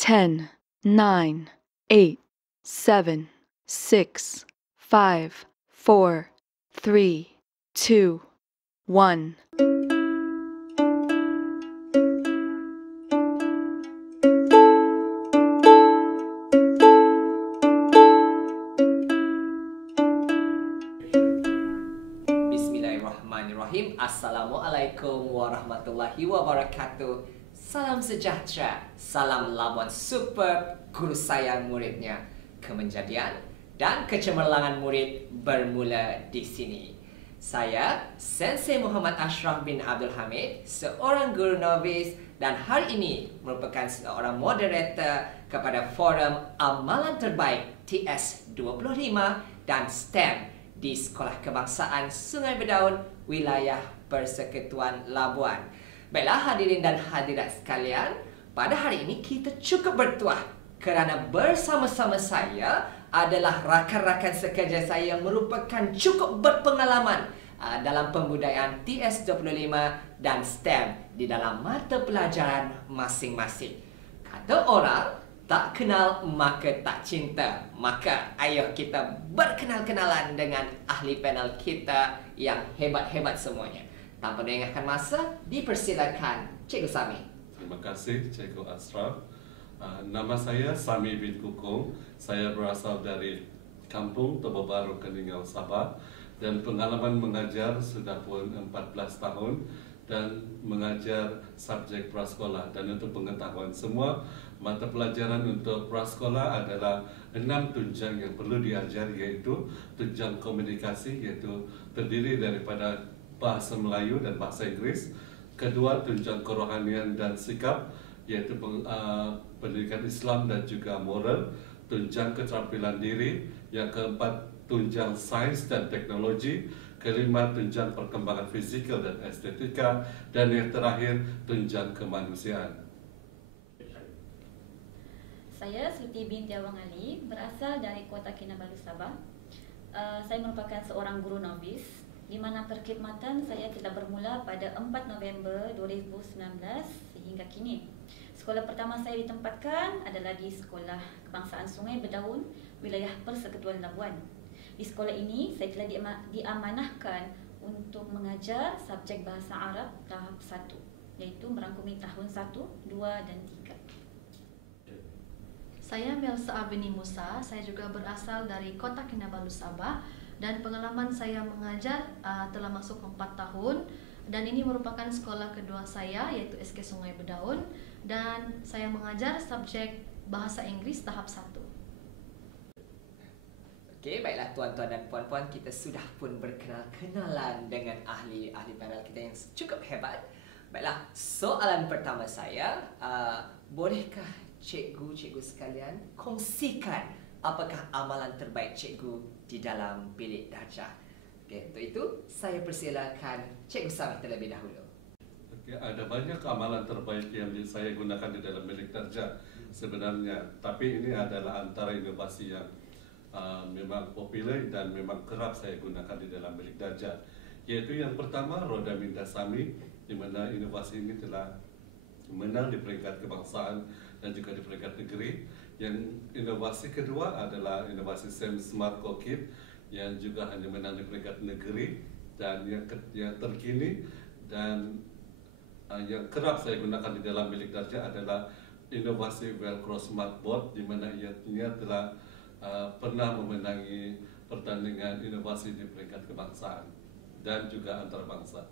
10, 9, 8, 7, 6, 5, 4, 3, 2, 1. Bismillahirrahmanirrahim. Assalamualaikum warahmatullahi wabarakatuh. Salam sejahtera, salam labuan super guru sayang muridnya. Kemenjadian dan kecemerlangan murid bermula di sini. Saya Sensei Muhammad Ashraf bin Abdul Hamid, seorang guru novis, dan hari ini merupakan seorang moderator kepada forum Amalan Terbaik TS25 dan STEM di Sekolah Kebangsaan Sungai Bedaun, wilayah Persekutuan Labuan. Baiklah hadirin dan hadirat sekalian, pada hari ini kita cukup bertuah kerana bersama-sama saya adalah rakan-rakan sekerja saya yang merupakan cukup berpengalaman dalam pembudayaan TS25 dan STEM di dalam mata pelajaran masing-masing. Kata orang, tak kenal maka tak cinta. Maka ayo kita berkenal-kenalan dengan ahli panel kita yang hebat-hebat semuanya. Tanpa mengengahkan masa, dipersilakan Cikgu Sami. Terima kasih Cikgu Ashraf. Nama saya Sami bin Kukung. Saya berasal dari Kampung Toba Baru, Keningau, Sabah, dan pengalaman mengajar sudah pun 14 tahun dan mengajar subjek prasekolah. Dan untuk pengetahuan semua, mata pelajaran untuk prasekolah adalah 6 tunjang yang perlu diajar, yaitu tunjang komunikasi, yaitu terdiri daripada bahasa Melayu dan bahasa Inggris. Kedua, tunjang kerohanian dan sikap, yaitu pendidikan Islam dan juga moral. Tunjang keterampilan diri. Yang keempat, tunjang sains dan teknologi. Kelima, tunjang perkembangan fizikal dan estetika. Dan yang terakhir, tunjang kemanusiaan. Saya Suti binti Awang Ali, berasal dari Kota Kinabalu, Sabah. Saya merupakan seorang guru novis, di mana perkhidmatan saya telah bermula pada 4 November 2019 sehingga kini. Sekolah pertama saya ditempatkan adalah di Sekolah Kebangsaan Sungai Bedaun, wilayah Persekutuan Labuan. Di sekolah ini saya telah diamanahkan untuk mengajar subjek Bahasa Arab tahap 1, iaitu merangkumi tahun 1, 2 dan 3. Saya Melsa Abini Musa, saya juga berasal dari Kota Kinabalu, Sabah, dan pengalaman saya mengajar telah masuk 4 tahun, dan ini merupakan sekolah kedua saya, yaitu SK Sungai Bedaun, dan saya mengajar subjek Bahasa Inggris tahap 1. Okey, baiklah tuan-tuan dan puan-puan, kita sudah pun berkenal-kenalan dengan ahli-ahli panel kita yang cukup hebat. Baiklah, soalan pertama saya, bolehkah cikgu-cikgu sekalian kongsikan apakah amalan terbaik cikgu di dalam bilik darjah? Okey, untuk itu saya persilakan Cikgu Sami terlebih dahulu. Okey, ada banyak amalan terbaik yang saya gunakan di dalam bilik darjah sebenarnya, tapi ini adalah antara inovasi yang memang popular dan memang kerap saya gunakan di dalam bilik darjah. Yaitu yang pertama, Roda Minda Sami, di mana inovasi ini telah menang di peringkat kebangsaan dan juga di peringkat negeri. Yang inovasi kedua adalah inovasi SEM Smart Kokit yang juga hanya menang di peringkat negeri. Dan yang terkini dan yang kerap saya gunakan di dalam bilik darjah adalah inovasi Velcro Smart Board, di mana ia telah pernah memenangi pertandingan inovasi di peringkat kebangsaan dan juga antarabangsa.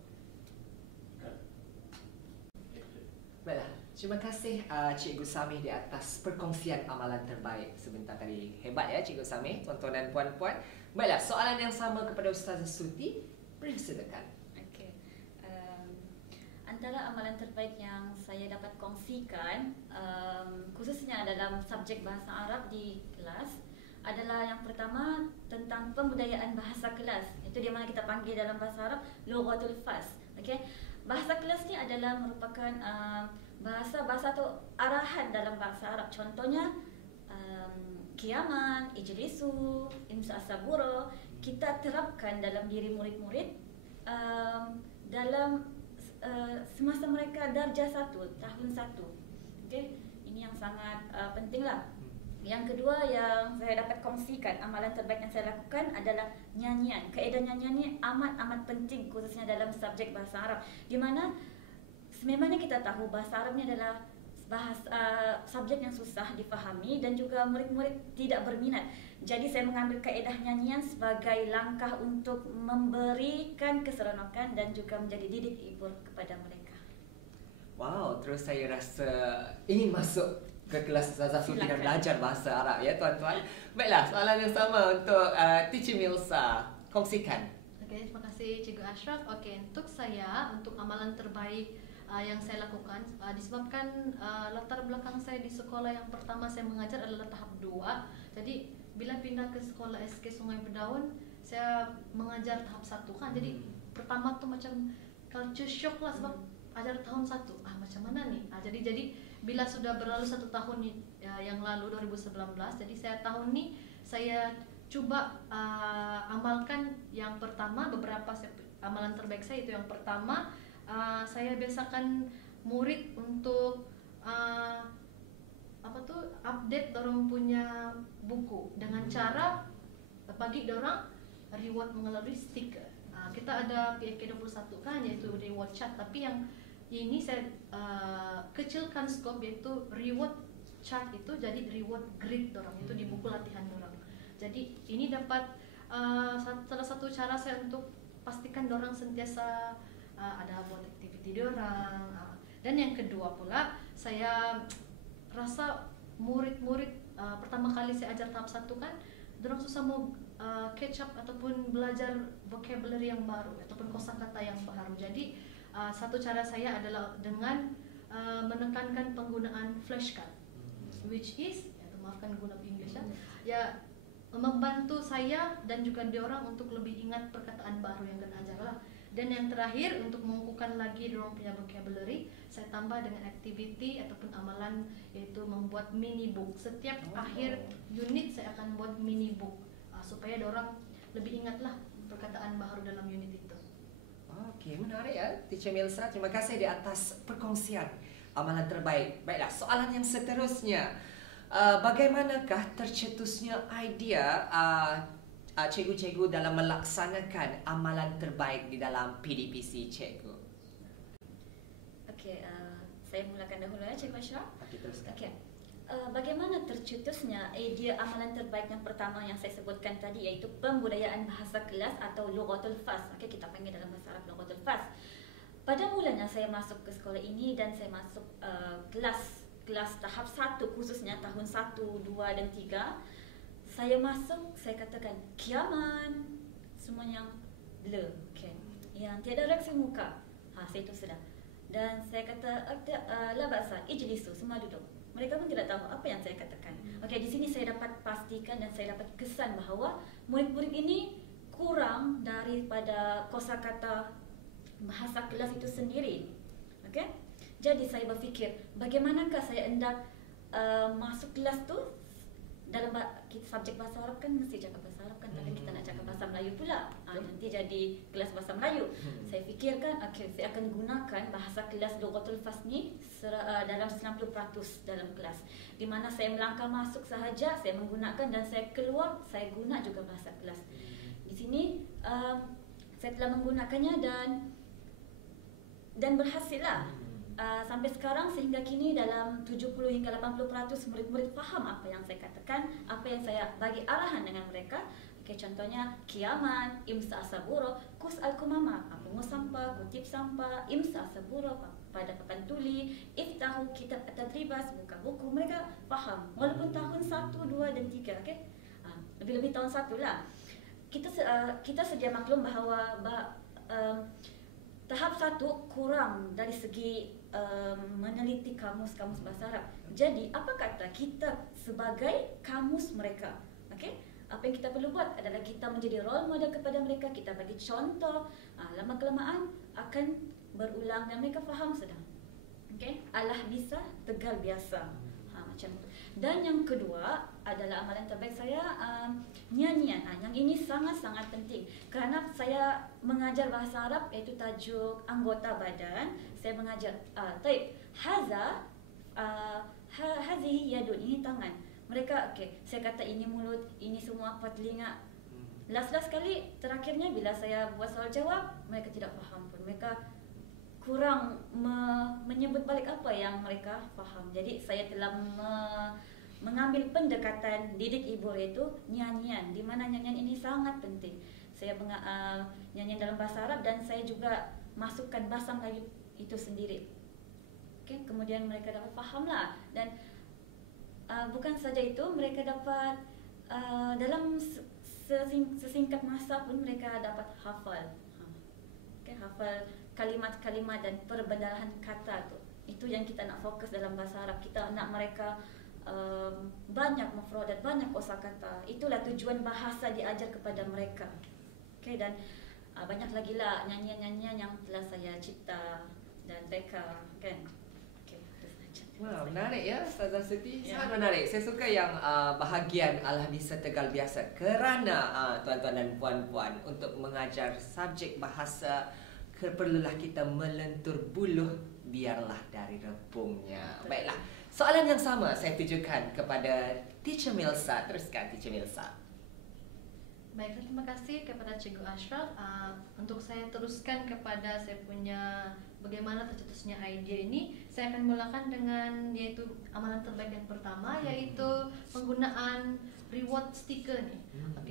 Baiklah, terima kasih Cikgu Sami di atas perkongsian amalan terbaik sebentar tadi. Hebat ya Cikgu Sami, tuan-tuan dan puan-puan. Baiklah, soalan yang sama kepada Ustazah Suti, persilakan. Okey. Antara amalan terbaik yang saya dapat kongsikan, khususnya dalam subjek Bahasa Arab di kelas, adalah yang pertama tentang pembudayaan bahasa kelas. Itu di mana kita panggil dalam bahasa Arab Lughatul Fas. Okey. Bahasa kelas ni adalah merupakan bahasa atau arahan dalam bahasa Arab. Contohnya Qiyaman, Ijlisu, Imsa Asabura, kita terapkan dalam diri murid-murid dalam semasa mereka darjah 1, tahun 1. Okey, ini yang sangat penting lah. Yang kedua yang saya dapat kongsikan, amalan terbaik yang saya lakukan adalah nyanyian. Kaedah nyanyian ni amat penting khususnya dalam subjek bahasa Arab. Di mana sememangnya kita tahu bahasa Arab ni adalah subjek yang susah difahami dan juga murid-murid tidak berminat. Jadi saya mengambil kaedah nyanyian sebagai langkah untuk memberikan keseronokan dan juga menjadi didik hibur kepada mereka. Wow, terus saya rasa ingin masuk ke kelas Ustazah Suti dan belajar bahasa Arab ya tuan-tuan. Baiklah, soalan yang sama untuk Teacher Milsa. Kongsikan. Okey, terima kasih Cikgu Ashraf. Okey, untuk saya, untuk amalan terbaik yang saya lakukan disebabkan latar belakang saya di sekolah yang pertama saya mengajar adalah tahap 2. Jadi bila pindah ke sekolah SK Sungai Bedaun, saya mengajar tahap 1 kan. Jadi pertama tu macam culture shock lah sebab ajar tahun 1. Macam mana ni? Jadi bila sudah berlalu 1 tahun yang lalu 2019, jadi saya tahun ni saya cuba amalkan yang pertama. Beberapa amalan terbaik saya itu yang pertama, saya biasakan murid untuk update dorang punya buku dengan cara bagi dorang reward melalui stiker. Kita ada PAK 21 kan, yaitu reward chat, tapi yang ini saya kecilkan skop, yaitu reward chat itu jadi reward grade dorang itu di buku latihan dorang. Jadi ini dapat salah satu cara saya untuk pastikan dorang sentiasa ada buat aktiviti dorang. Dan yang kedua pula, saya rasa murid-murid pertama kali saya ajar tahap 1 kan, dorang susah mau catch up ataupun belajar vocabulary yang baru ataupun kosakata yang baru. Jadi satu cara saya adalah dengan menekankan penggunaan flashcard, which is maafkan guna English ya, membantu saya dan juga diorang untuk lebih ingat perkataan baru yang kena ajar lah. Dan yang terakhir, untuk mengukuhkan lagi diorang punya vocabulary, saya tambah dengan activity ataupun amalan, yaitu membuat mini book. Setiap akhir unit saya akan buat mini book supaya diorang lebih ingatlah perkataan baru dalam unit itu. Okey, menarik ya Teacher Milsa. Terima kasih di atas perkongsian amalan terbaik. Baiklah, soalan yang seterusnya. Bagaimanakah tercetusnya idea cikgu-cikgu dalam melaksanakan amalan terbaik di dalam PDPC, cikgu? Okey, saya mulakan dahulu ya, Cikgu Ashraf. Okey, teruskan. Okey. Bagaimana tercetusnya idea amalan terbaik yang pertama yang saya sebutkan tadi, iaitu pembudayaan bahasa kelas atau Lughatul Fas. Okey, kita panggil dalam bahasa Arab Lughatul Fas. Pada mulanya saya masuk ke sekolah ini dan saya masuk kelas tahap 1, khususnya tahun 1, 2 dan 3. Saya masuk, saya katakan kiaman, semuanya blur, okay. Yang tiada reaksi muka. Saya itu sedar. Dan saya kata, la ba'sa, ijlisu, semua duduk. Mereka pun tidak tahu apa yang saya katakan. Okey, di sini saya dapat pastikan dan saya dapat kesan bahawa murid-murid ini kurang daripada kosakata bahasa kelas itu sendiri. Okey? Jadi saya berfikir, bagaimanakah saya hendak masuk kelas tu dalam subjek bahasa Arab kan mesti cakap bahasa Arab kan, tapi kita nak cakap bahasa Melayu pula. Nanti jadi kelas bahasa Melayu. Saya fikirkan, okey, saya akan gunakan bahasa kelas Lughatul Fas ni dalam 90% dalam kelas. Di mana saya melangkah masuk sahaja, saya menggunakan, dan saya keluar, saya guna juga bahasa kelas. Di sini saya telah menggunakannya dan berhasillah. Sampai sekarang sehingga kini dalam 70 hingga 80% murid-murid faham apa yang saya katakan, apa yang saya bagi arahan dengan mereka. Okey, contohnya kiaman, imsa saburo, kus al-kumama, pungut sampah, kutip sampah, imsa saburo, pada papan tuli, iftahu kitab at-tadribas, buka buku. Mereka faham walaupun tahun 1, 2 dan 3. Okey, lebih-lebih tahun 1 lah. Kita sedia maklum bahawa tahap 1 kurang dari segi meneliti kamus-kamus bahasa Arab. Jadi, apa kata kita sebagai kamus mereka? Okey? Apa yang kita perlu buat adalah kita menjadi role model kepada mereka, kita bagi contoh. Lama-kelamaan akan berulang dan mereka faham sedang. Okey? Alah bisa, tegal biasa. Macam tu. Dan yang kedua adalah amalan terbaik saya, nyanyian. Yang ini sangat-sangat penting kerana saya mengajar bahasa Arab, iaitu tajuk anggota badan. Saya mengajar taib haza hazihi tangan. Mereka saya kata ini mulut, ini semua apa telinga. Last kali terakhirnya bila saya buat soal jawab, mereka tidak faham pun. Mereka kurang menyebut balik apa yang mereka faham. Jadi saya telah mengambil pendekatan didik ibu iaitu nyanyian, di mana nyanyian ini sangat penting. Saya nyanyian dalam bahasa Arab dan saya juga masukkan bahasa Melayu itu sendiri. Kemudian mereka dapat faham lah, dan bukan saja itu, mereka dapat dalam sesingkat masa pun mereka dapat hafal. Hafal kalimat-kalimat dan perbedaan kata tuh. Itu yang kita nak fokus dalam bahasa Arab. Kita nak mereka banyak mufradat, banyak kosakata. Itulah tujuan bahasa diajar kepada mereka. Dan banyak lagi lah nyanyian-nyanyian yang telah saya cipta dan reka, kan. Wah, menarik ya, Ustazah Siti. Sangat menarik. Saya suka yang bahagian Al-Hadisah Tegal biasa. Kerana tuan-tuan dan puan-puan, untuk mengajar subjek bahasa, perlulah kita melentur buluh, biarlah dari rebungnya. Baiklah, soalan yang sama saya tujukan kepada Teacher Milsa. Teruskan, Teacher Milsa. Baiklah, terima kasih kepada Cikgu Ashraf. Untuk saya teruskan kepada saya punya bagaimana tercetusnya idea ini, saya akan mulakan dengan yaitu amalan terbaik yang pertama, yaitu penggunaan reward sticker nih.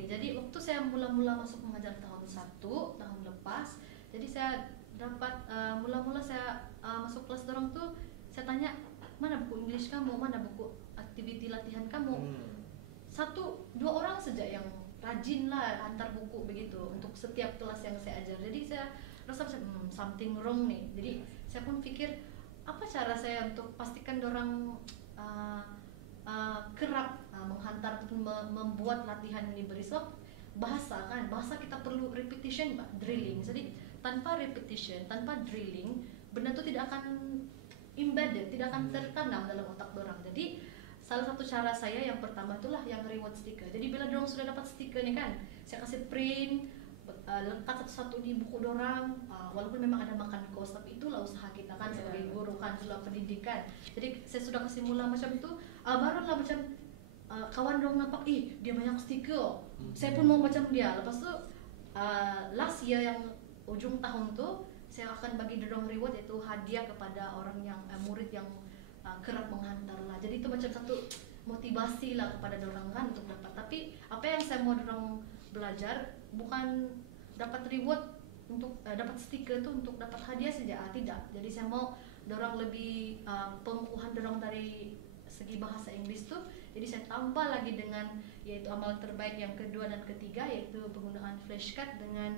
Jadi waktu saya mula-mula masuk mengajar tahun 1, tahun lepas, jadi saya dapat mula-mula saya masuk kelas dorong tuh, saya tanya, mana buku English kamu, mana buku aktiviti latihan kamu. 1-2 orang saja yang rajin lah antar buku begitu untuk setiap kelas yang saya ajar. Jadi saya rasa something wrong nih. Jadi saya pun pikir apa cara saya untuk pastikan dorang kerap menghantar ataupun membuat latihan ini berisok. Bahasa kan, bahasa kita perlu repetition, drilling. Jadi tanpa repetition, tanpa drilling, benda itu tidak akan embedded, tidak akan tertanam dalam otak dorang. Jadi salah satu cara saya yang pertama itulah yang reward sticker. Jadi bila dorang sudah dapat stiker nih kan, saya kasih print, lekat satu-satu di buku dorang. Walaupun memang ada makan kos, tapi itulah usaha kita kan sebagai guru kan, sebagai pendidikan. Jadi saya sudah kasih mula macam itu, barulah macam kawan dorang nampak, dia banyak stiker. Saya pun mau macam dia. Lepas tu last year yang ujung tahun tuh, saya akan bagi dorang reward, yaitu hadiah kepada orang yang murid yang kerap menghantar lah. Jadi itu macam satu motivasi lah kepada dorang kan untuk dapat. Tapi apa yang saya mau dorang belajar bukan dapat reward untuk dapat stiker itu untuk dapat hadiah saja, tidak. Jadi saya mau dorang lebih pengukuhan dorang dari segi bahasa Inggris tuh. Jadi saya tambah lagi dengan yaitu amal terbaik yang kedua dan ketiga, yaitu penggunaan flashcard dengan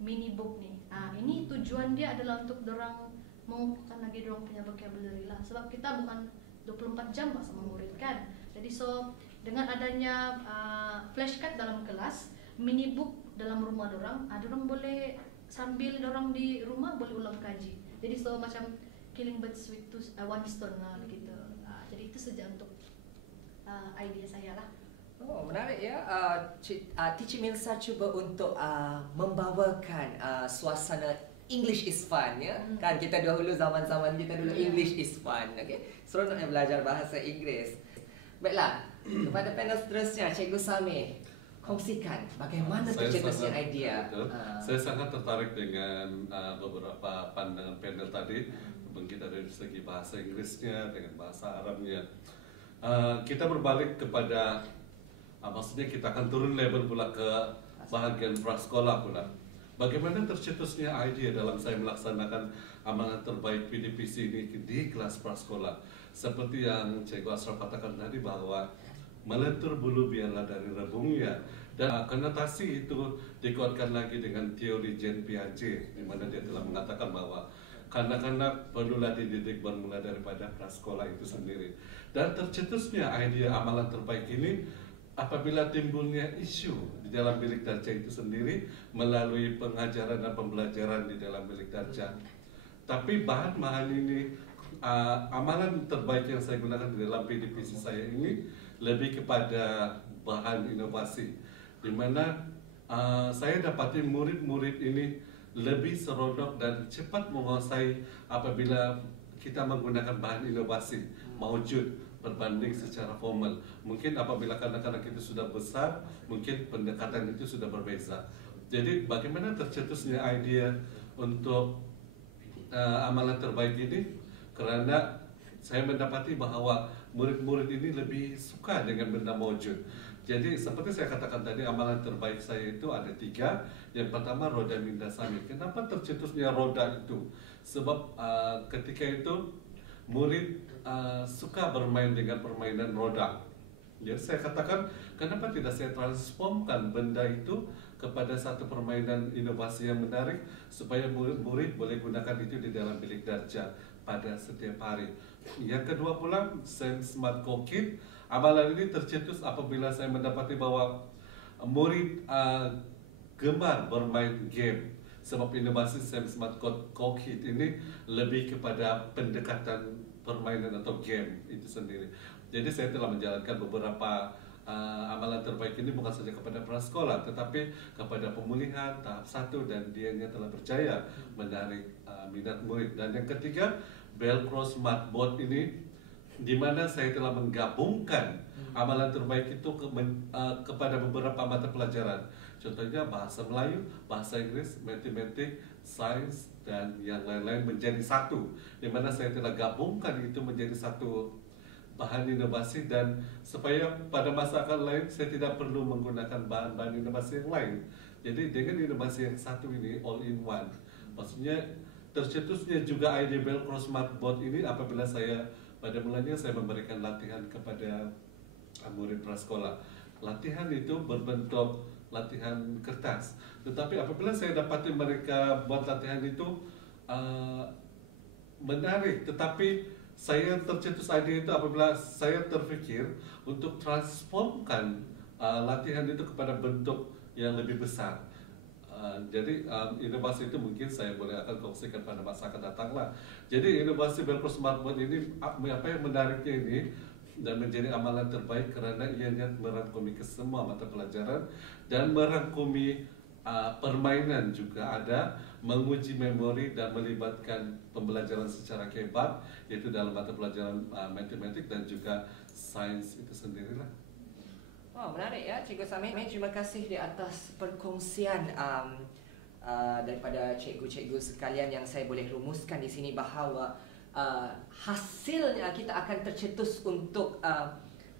mini book nih. Ini tujuan dia adalah untuk dorang mengukuhkan lagi dorang punya vocabulary lah. Sebab kita bukan 24 jam Pak sama murid kan. Jadi dengan adanya flashcard dalam kelas, mini book dalam rumah dorang, dorang boleh sambil dorang di rumah boleh ulang kaji. Jadi macam killing birds with one stone lah begitu. Jadi itu saja untuk idea saya lah. Oh, menarik ya. Teacher Milsa cuba untuk membawakan suasana English is fun ya. Kan kita dahulu zaman-zaman kita dulu English is fun. Okey. Seronoknya belajar bahasa Inggeris. Baiklah, kepada panel seterusnya Cikgu Sami, kongsikan bagaimana tercetusnya idea. Saya sangat tertarik dengan beberapa pandangan panel tadi, kita dari segi bahasa Inggrisnya dengan bahasa Arabnya. Kita berbalik kepada maksudnya kita akan turun level pula ke bahagian prasekolah pula. Bagaimana tercetusnya idea dalam saya melaksanakan amalan terbaik PDPC ini di kelas prasekolah? Seperti yang Cikgu Ashraf katakan tadi bahwa melentur bulu biarlah dari rebungnya, dan konotasi itu dikuatkan lagi dengan teori Jean Piaget, di mana dia telah mengatakan bahwa kanak-kanak perlulah dididik bermula daripada prasekolah itu sendiri. Dan tercetusnya idea amalan terbaik ini apabila timbulnya isu di dalam bilik darjah itu sendiri melalui pengajaran dan pembelajaran di dalam bilik darjah. Tapi bahan-bahan ini, amalan terbaik yang saya gunakan di dalam PDPC saya ini lebih kepada bahan inovasi, di mana saya dapati murid-murid ini lebih seronok dan cepat menguasai apabila kita menggunakan bahan inovasi, maujud, berbanding secara formal. Mungkin apabila kanak-kanak itu sudah besar, mungkin pendekatan itu sudah berbeza. Jadi bagaimana tercetusnya idea untuk amalan terbaik ini? Kerana saya mendapati bahawa murid-murid ini lebih suka dengan benda mewujud. Jadi seperti saya katakan tadi, amalan terbaik saya itu ada 3. Yang pertama, roda minda sami. Kenapa tercetusnya roda itu? Sebab ketika itu murid suka bermain dengan permainan roda. Ya, saya katakan, kenapa tidak saya transformkan benda itu kepada satu permainan inovasi yang menarik supaya murid-murid boleh gunakan itu di dalam bilik darjah pada setiap hari. Yang kedua pula, Sam Smart Kit. Amalan ini tercetus apabila saya mendapati bahawa murid gemar bermain game. Sebab inovasi Sam Smart Kit ini lebih kepada pendekatan permainan atau game itu sendiri. Jadi saya telah menjalankan beberapa amalan terbaik ini bukan saja kepada prasekolah, tetapi kepada pemulihan tahap 1, dan dianya telah berjaya menarik minat murid. Dan yang ketiga, Velcro Smart Board ini, di mana saya telah menggabungkan amalan terbaik itu kepada beberapa mata pelajaran. Contohnya bahasa Melayu, bahasa Inggris, matematik, sains, dan yang lain-lain menjadi satu. Di mana saya telah gabungkan itu menjadi satu bahan inovasi, dan supaya pada masa akan lain saya tidak perlu menggunakan bahan-bahan inovasi yang lain. Jadi dengan inovasi yang satu ini, all in one, maksudnya tercetusnya juga ide Velcro Smart Board ini apabila saya pada mulanya saya memberikan latihan kepada murid prasekolah. Latihan itu berbentuk latihan kertas, tetapi apabila saya dapati mereka buat latihan itu menarik, tetapi saya tercetus ide itu apabila saya terfikir untuk transformkan latihan itu kepada bentuk yang lebih besar. Jadi inovasi itu mungkin saya boleh akan kongsikan pada masa akan datang lah. Jadi inovasi Velcro Smart Board ini, apa yang menariknya ini dan menjadi amalan terbaik kerana ianya merangkumi ke semua mata pelajaran dan merangkumi permainan juga ada, menguji memori dan melibatkan pembelajaran secara kebat, yaitu dalam mata pelajaran matematik dan juga sains itu sendirilah. Wah, menarik ya Cikgu Sami. Terima kasih di atas perkongsian daripada cikgu-cikgu sekalian, yang saya boleh rumuskan di sini bahawa hasilnya kita akan tercetus untuk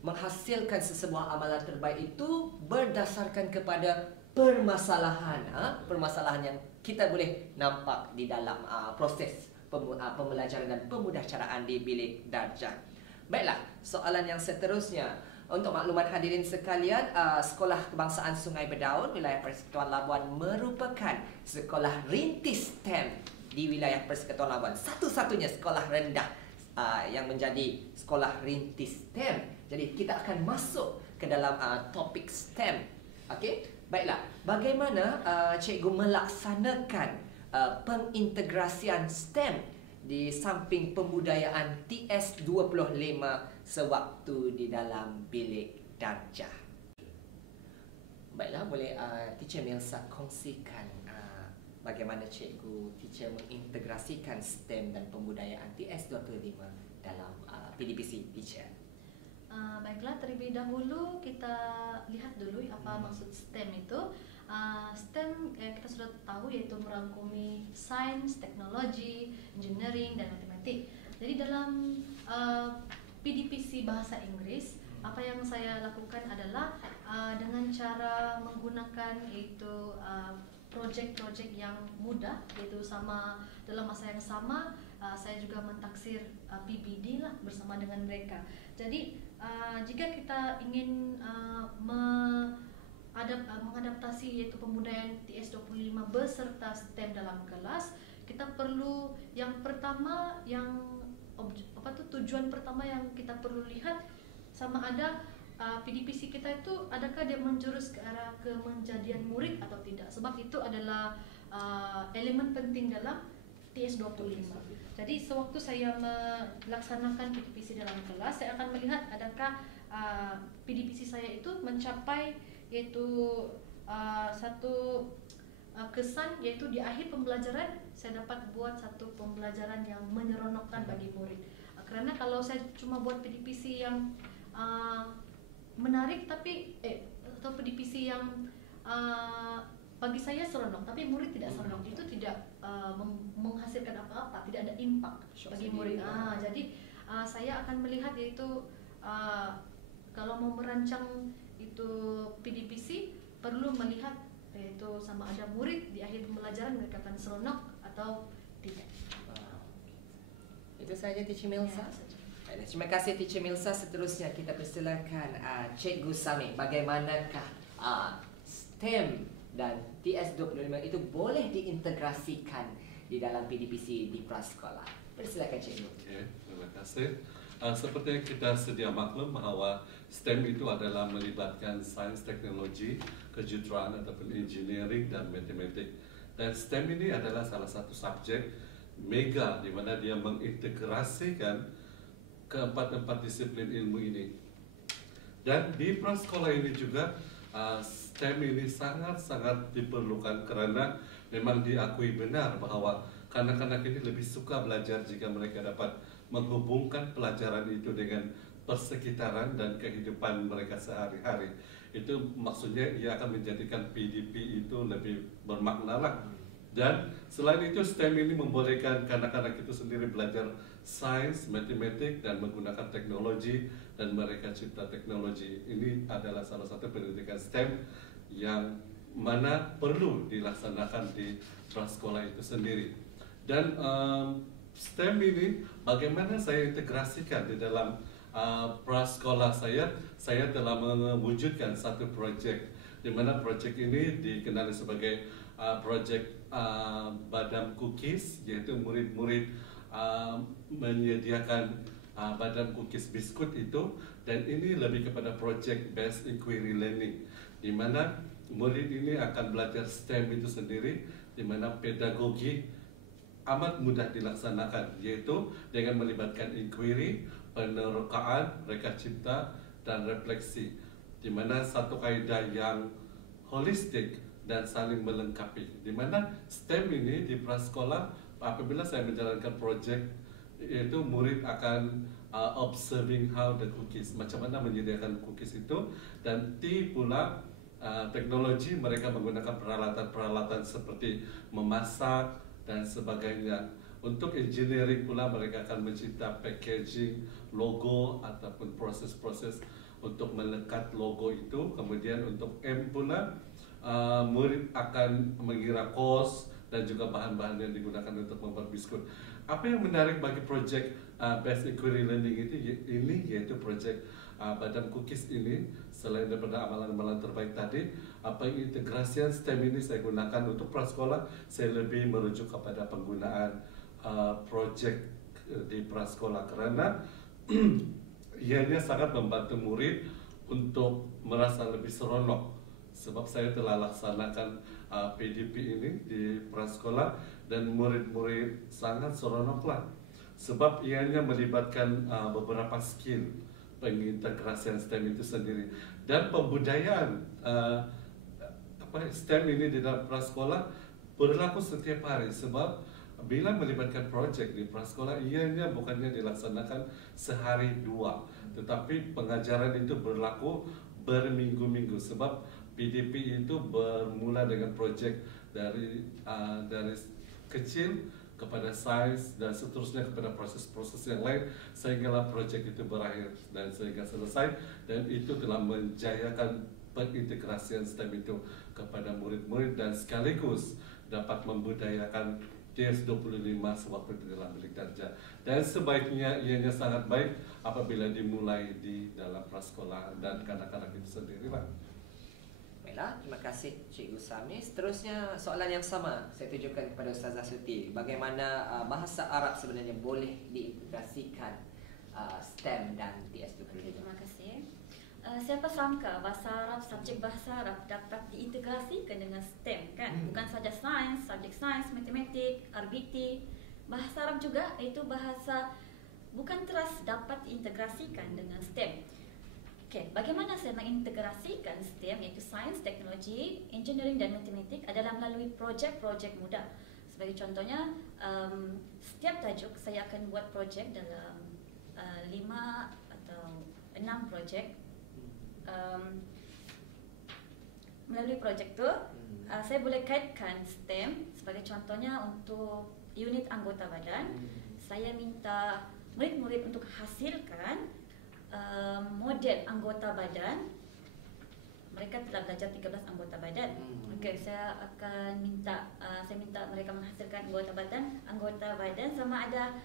menghasilkan sesebuah amalan terbaik itu berdasarkan kepada permasalahan yang kita boleh nampak di dalam proses pembelajaran dan pemudahcaraan di bilik darjah. Baiklah, soalan yang seterusnya. Untuk maklumat hadirin sekalian, Sekolah Kebangsaan Sungai Berdaun, Wilayah Persekutuan Labuan merupakan sekolah rintis STEM di wilayah Persekutuan Labuan. Satu-satunya sekolah rendah yang menjadi sekolah rintis STEM. Jadi kita akan masuk ke dalam topik STEM. Okey, baiklah. Bagaimana cikgu melaksanakan pengintegrasian STEM di samping pembudayaan TS25 sewaktu di dalam bilik darjah? Baiklah, boleh Teacher Milsa kongsikan bagaimana teacher mengintegrasikan STEM dan pembudayaan TS25 dalam PDPC, teacher? Baiklah, terlebih dahulu kita lihat dulu apa maksud STEM itu. STEM kita sudah tahu yaitu merangkumi sains, teknologi, engineering, dan matematik. Jadi dalam PDPC bahasa Inggris, apa yang saya lakukan adalah dengan cara menggunakan yaitu projek-projek yang mudah, yaitu sama dalam masa yang sama saya juga mentaksir PPD lah bersama dengan mereka. Jadi jika kita ingin mengadaptasi yaitu pembudayaan TS25 beserta STEM dalam kelas, kita perlu yang pertama tujuan pertama yang kita perlu lihat sama ada PDPC kita itu adakah dia menjurus ke arah kemenjadian murid atau tidak, sebab itu adalah elemen penting dalam TS25. Jadi sewaktu saya melaksanakan PDPC dalam kelas, saya akan melihat adakah PDPC saya itu mencapai yaitu satu kesan, yaitu di akhir pembelajaran saya dapat buat satu pembelajaran yang menyeronokkan bagi murid. Karena kalau saya cuma buat PDPC yang menarik atau PDPC yang bagi saya seronok tapi murid tidak seronok, itu tidak menghasilkan apa-apa, tidak ada impact bagi murid. Jadi saya akan melihat yaitu kalau mau merancang itu PDPC perlu melihat yaitu sama ada murid di akhir pembelajaran mereka akan seronok atau tidak. Itu saja Teacher Milsa. Ya, Terima kasih Teacher Milsa. Seterusnya kita persilakan Cikgu Sami. Bagaimanakah STEM dan TS25 itu boleh diintegrasikan di dalam PDPC di prasekolah? Persilakan Cikgu. Okey, terima kasih. Seperti yang kita sedia maklum bahawa STEM itu adalah melibatkan sains, teknologi, kejuruteraan ataupun engineering dan matematik. Dan STEM ini adalah salah satu subjek mega di mana dia mengintegrasikan keempat-empat disiplin ilmu ini. Dan di prasekolah ini juga STEM ini sangat-sangat diperlukan kerana memang diakui benar bahawa kanak-kanak ini lebih suka belajar jika mereka dapat menghubungkan pelajaran itu dengan persekitaran dan kehidupan mereka sehari-hari. Itu maksudnya ia akan menjadikan PDP itu lebih bermakna lah. Dan selain itu STEM ini membolehkan kanak-kanak itu sendiri belajar sains, matematik dan menggunakan teknologi, dan mereka cipta teknologi. Ini adalah salah satu pendidikan STEM yang mana perlu dilaksanakan di prasekolah itu sendiri. Dan STEM ini bagaimana saya integrasikan di dalam prasekolah saya telah mewujudkan satu projek di mana projek ini dikenali sebagai projek badam cookies, iaitu murid-murid menyediakan badam cookies biskut itu, dan ini lebih kepada projek based inquiry learning di mana murid ini akan belajar STEM itu sendiri, di mana pedagogi amat mudah dilaksanakan, yaitu dengan melibatkan inquiry, penerokaan, reka cipta dan refleksi, di mana satu kaedah yang holistik dan saling melengkapi. Di mana STEM ini di prasekolah, apabila saya menjalankan projek, yaitu murid akan observing how the cookies, macam mana menyediakan cookies itu, dan T pula teknologi, mereka menggunakan peralatan-peralatan seperti memasak dan sebagainya. Untuk engineering pula mereka akan mencipta packaging, logo ataupun proses-proses untuk melekat logo itu. Kemudian untuk M pula murid akan mengira kos dan juga bahan-bahan yang digunakan untuk membuat biskut. Apa yang menarik bagi projek Best Inquiry Learning ini yaitu projek badam cookies ini, selain daripada amalan-amalan terbaik tadi, integrasian STEM ini saya gunakan untuk prasekolah. Saya lebih merujuk kepada penggunaan projek di prasekolah kerana ianya sangat membantu murid untuk merasa lebih seronok. Sebab saya telah laksanakan PDP ini di prasekolah dan murid-murid sangat seronoklah. Sebab ianya melibatkan beberapa skill pengintegrasian STEM itu sendiri, dan pembudayaan STEM ini di dalam prasekolah berlaku setiap hari. Sebab bila melibatkan projek di prasekolah, ianya bukannya dilaksanakan sehari dua, tetapi pengajaran itu berlaku berminggu-minggu. Sebab PDP itu bermula dengan projek dari kecil kepada sains dan seterusnya kepada proses-proses yang lain, sehinggalah projek itu berakhir dan sehingga selesai, dan itu telah menjayakan pengintegrasian STEM itu kepada murid-murid dan sekaligus dapat membudayakan TS25 sewaktu di dalam bilik darjah. Dan sebaiknya ianya sangat baik apabila dimulai di dalam prasekolah dan kanak-kanak itu sendiri, Pak. Baiklah, terima kasih Cikgu Sami. Seterusnya soalan yang sama saya tujukan kepada Ustazah Suti. Bagaimana bahasa Arab sebenarnya boleh diintegrasikan STEM dan TS25? Terima kasih. Siapa sangka bahasa Arab, subjek bahasa Arab dapat diintegrasikan dengan STEM, kan? Bukan saja sains, subjek sains, matematik, RBT. Bahasa Arab juga itu bahasa bukan terus dapat diintegrasikan dengan STEM. Okey, bagaimana saya mengintegrasikan STEM, iaitu sains, teknologi, engineering dan matematik adalah melalui projek-projek mudah. Sebagai contohnya, setiap tajuk saya akan buat projek dalam 5 atau 6 projek. Melalui projek tu, saya boleh kaitkan STEM sebagai contohnya untuk unit anggota badan. Saya minta murid-murid untuk hasilkan model anggota badan. Mereka telah belajar 13 anggota badan. Okey, saya minta mereka menghasilkan anggota badan sama ada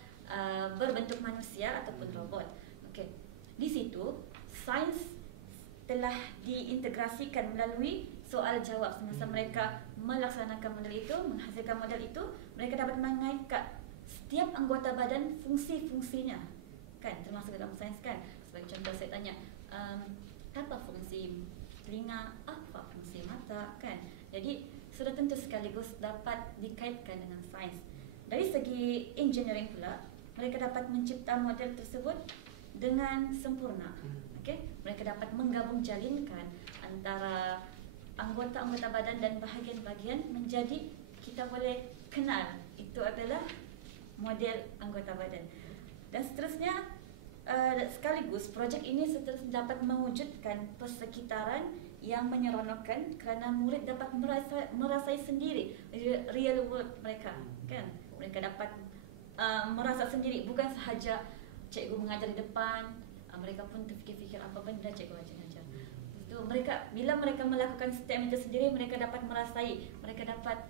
berbentuk manusia ataupun robot. Okey. Di situ sains telah diintegrasikan melalui soal jawab. Semasa mereka melaksanakan model itu, menghasilkan model itu, mereka dapat mengaitkan setiap anggota badan fungsi-fungsinya. Kan, termasuk dalam sains kan. Sebagai contoh saya tanya, apa fungsi telinga, apa fungsi mata, kan. Jadi sudah tentu sekaligus dapat dikaitkan dengan sains. Dari segi engineering pula, mereka dapat mencipta model tersebut dengan sempurna. Okay? Mereka dapat menggabung jalinkan antara anggota-anggota badan dan bahagian-bahagian menjadi, kita boleh kenal itu adalah model anggota badan. Dan seterusnya, sekaligus projek ini seterusnya dapat mewujudkan persekitaran yang menyeronokkan kerana murid dapat merasai sendiri real world mereka, kan. Mereka dapat merasa sendiri, bukan sahaja cikgu mengajar di depan, mereka pun terfikir-fikir apa benda cikgu ajar. Itu mereka, bila mereka melakukan STEM itu sendiri, mereka dapat merasai, mereka dapat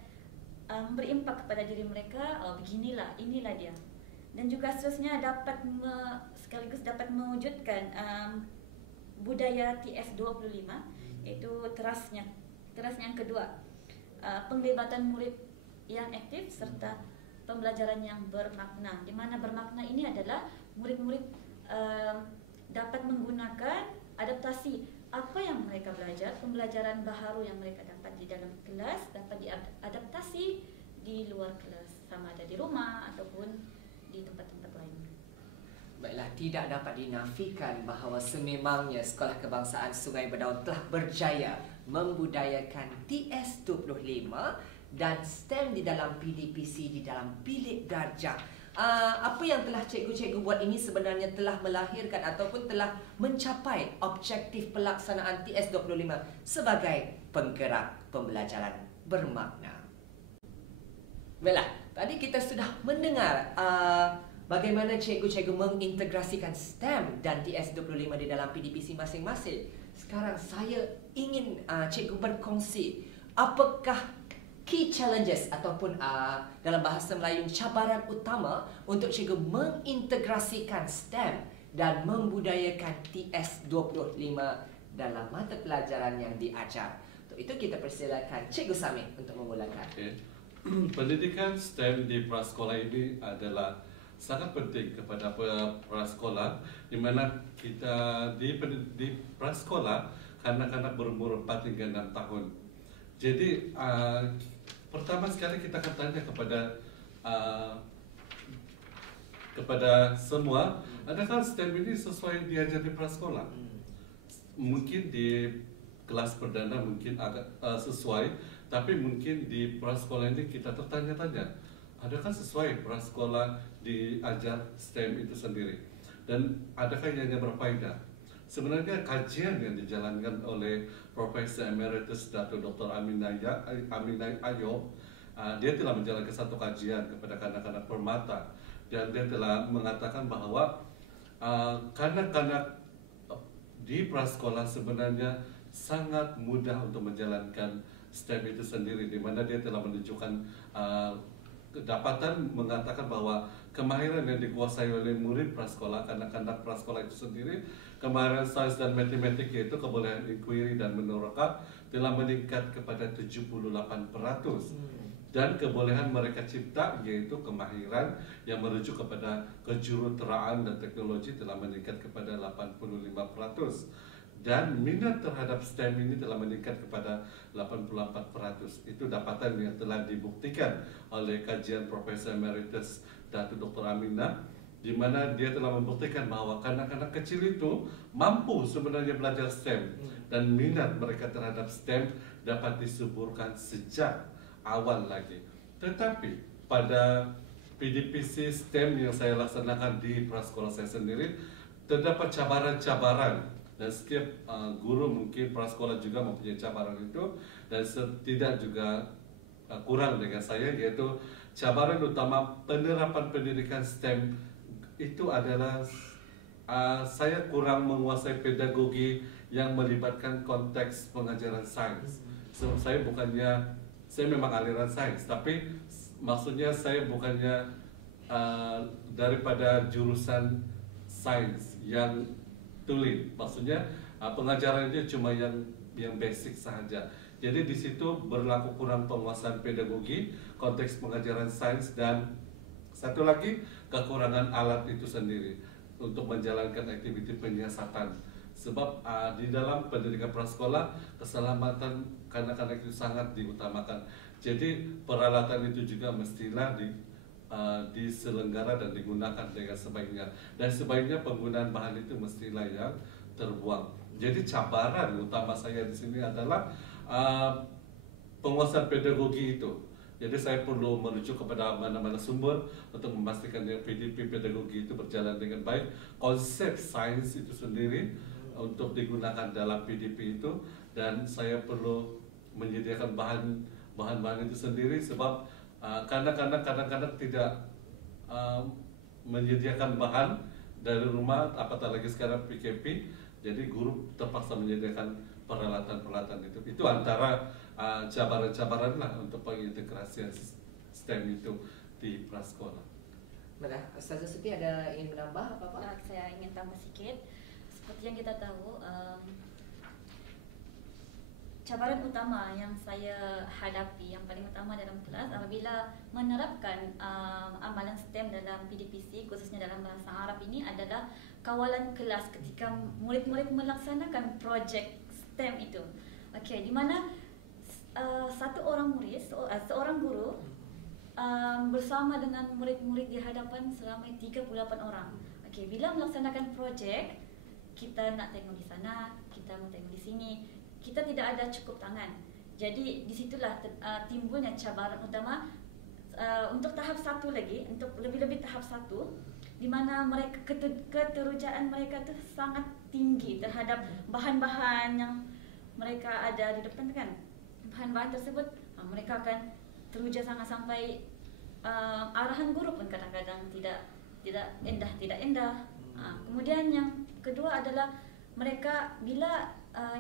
berimpak kepada diri mereka, beginilah, inilah dia. Dan juga seterusnya dapat sekaligus dapat mewujudkan budaya TS25, iaitu terasnya yang kedua, penglibatan murid yang aktif serta pembelajaran yang bermakna. Di mana bermakna ini adalah murid-murid dapat menggunakan adaptasi apa yang mereka belajar, pembelajaran baharu yang mereka dapat di dalam kelas dapat diadaptasi di luar kelas, sama ada di rumah ataupun di tempat-tempat lain. Baiklah, tidak dapat dinafikan bahawa sememangnya Sekolah Kebangsaan Sungai Bedau telah berjaya membudayakan TS25 dan STEM di dalam PDPC, di dalam bilik darjah. Apa yang telah cikgu-cikgu buat ini sebenarnya telah melahirkan ataupun telah mencapai objektif pelaksanaan TS25 sebagai penggerak pembelajaran bermakna. Baiklah, tadi kita sudah mendengar bagaimana cikgu-cikgu mengintegrasikan STEM dan TS25 di dalam PDPC masing-masing. Sekarang saya ingin cikgu berkongsi apakah key challenges ataupun dalam bahasa Melayu cabaran utama untuk cikgu mengintegrasikan STEM dan membudayakan TS25 dalam mata pelajaran yang diajar. Untuk itu kita persilakan Cikgu Sami untuk memulakan. Okay. Pendidikan STEM di prasekolah ini adalah sangat penting kepada prasekolah, di mana kita di prasekolah kanak-kanak berumur 4 hingga 6 tahun. Jadi pertama sekali kita akan tanya kepada semua, adakah STEM ini sesuai diajar di prasekolah? Mungkin di kelas perdana mungkin agak sesuai, tapi mungkin di prasekolah ini kita tertanya-tanya, adakah sesuai prasekolah diajar STEM itu sendiri? Dan adakah ianya berfaedah? Sebenarnya kajian yang dijalankan oleh Profesor Emeritus Dato' Dr. Aminah Ayob, dia telah menjalankan satu kajian kepada kanak-kanak permata, dan dia telah mengatakan bahwa kanak-kanak di prasekolah sebenarnya sangat mudah untuk menjalankan STEM itu sendiri, di mana dia telah menunjukkan kedapatan mengatakan bahwa kemahiran yang dikuasai oleh murid prasekolah, kanak-kanak prasekolah itu sendiri, kemahiran sains dan matematik, yaitu kebolehan inquiry dan menerka, telah meningkat kepada 78%. Dan kebolehan mereka cipta, yaitu kemahiran yang merujuk kepada kejuruteraan dan teknologi, telah meningkat kepada 85%. Dan minat terhadap STEM ini telah meningkat kepada 84%. Itu dapatan yang telah dibuktikan oleh kajian Profesor Emeritus Dato' Dr. Aminah, di mana dia telah membuktikan bahwa kanak-kanak kecil itu mampu sebenarnya belajar STEM, dan minat mereka terhadap STEM dapat disuburkan sejak awal lagi. Tetapi pada PDPC STEM yang saya laksanakan di prasekolah saya sendiri, terdapat cabaran-cabaran dan setiap guru mungkin prasekolah juga mempunyai cabaran itu, dan tidak juga kurang dengan saya, yaitu cabaran utama penerapan pendidikan STEM itu adalah saya kurang menguasai pedagogi yang melibatkan konteks pengajaran sains. So, saya memang aliran sains, tapi maksudnya saya bukannya daripada jurusan sains yang tulen. Maksudnya pengajaran itu cuma yang basic saja. Jadi di situ berlaku kurang penguasaan pedagogi, konteks pengajaran sains, dan satu lagi kekurangan alat itu sendiri untuk menjalankan aktiviti penyiasatan. Sebab di dalam pendidikan prasekolah keselamatan kanak-kanak itu sangat diutamakan. Jadi peralatan itu juga mestilah diselenggara dan digunakan dengan sebaiknya. Dan sebaiknya penggunaan bahan itu mestilah yang terbuang. Jadi cabaran utama saya di sini adalah penguasaan pedagogi itu. Jadi saya perlu merujuk kepada mana-mana sumber untuk memastikan yang PDP pedagogi itu berjalan dengan baik. Konsep sains itu sendiri untuk digunakan dalam PDP itu, dan saya perlu menyediakan bahan-bahan itu sendiri, sebab kadang-kadang tidak menyediakan bahan dari rumah, apatah lagi sekarang PKP, jadi guru terpaksa menyediakan peralatan-peralatan itu. Itu antara cabaran-cabaran lah untuk pengintegrasian STEM itu di prasekolah. Baiklah, Ustazah Suti ada ingin menambah apa-apa? Saya ingin tambah sedikit. Seperti yang kita tahu, cabaran utama yang saya hadapi, yang paling utama dalam kelas apabila menerapkan amalan STEM dalam PDPC, khususnya dalam bahasa Arab ini, adalah kawalan kelas ketika murid-murid melaksanakan projek STEM itu. Okey, di mana seorang guru bersama dengan murid-murid di hadapan selama 38 orang. Okey, bila melaksanakan projek, kita nak tengok di sana, kita mau tengok di sini, kita tidak ada cukup tangan. Jadi disitulah timbulnya cabaran utama untuk tahap satu lagi, untuk lebih-lebih tahap satu, di mana mereka keterujaan mereka tu sangat tinggi terhadap bahan-bahan yang mereka ada di depan kan. Bahan-bahan tersebut mereka akan teruja sangat sampai arahan guru pun kadang-kadang tidak endah. Kemudian yang kedua adalah mereka bila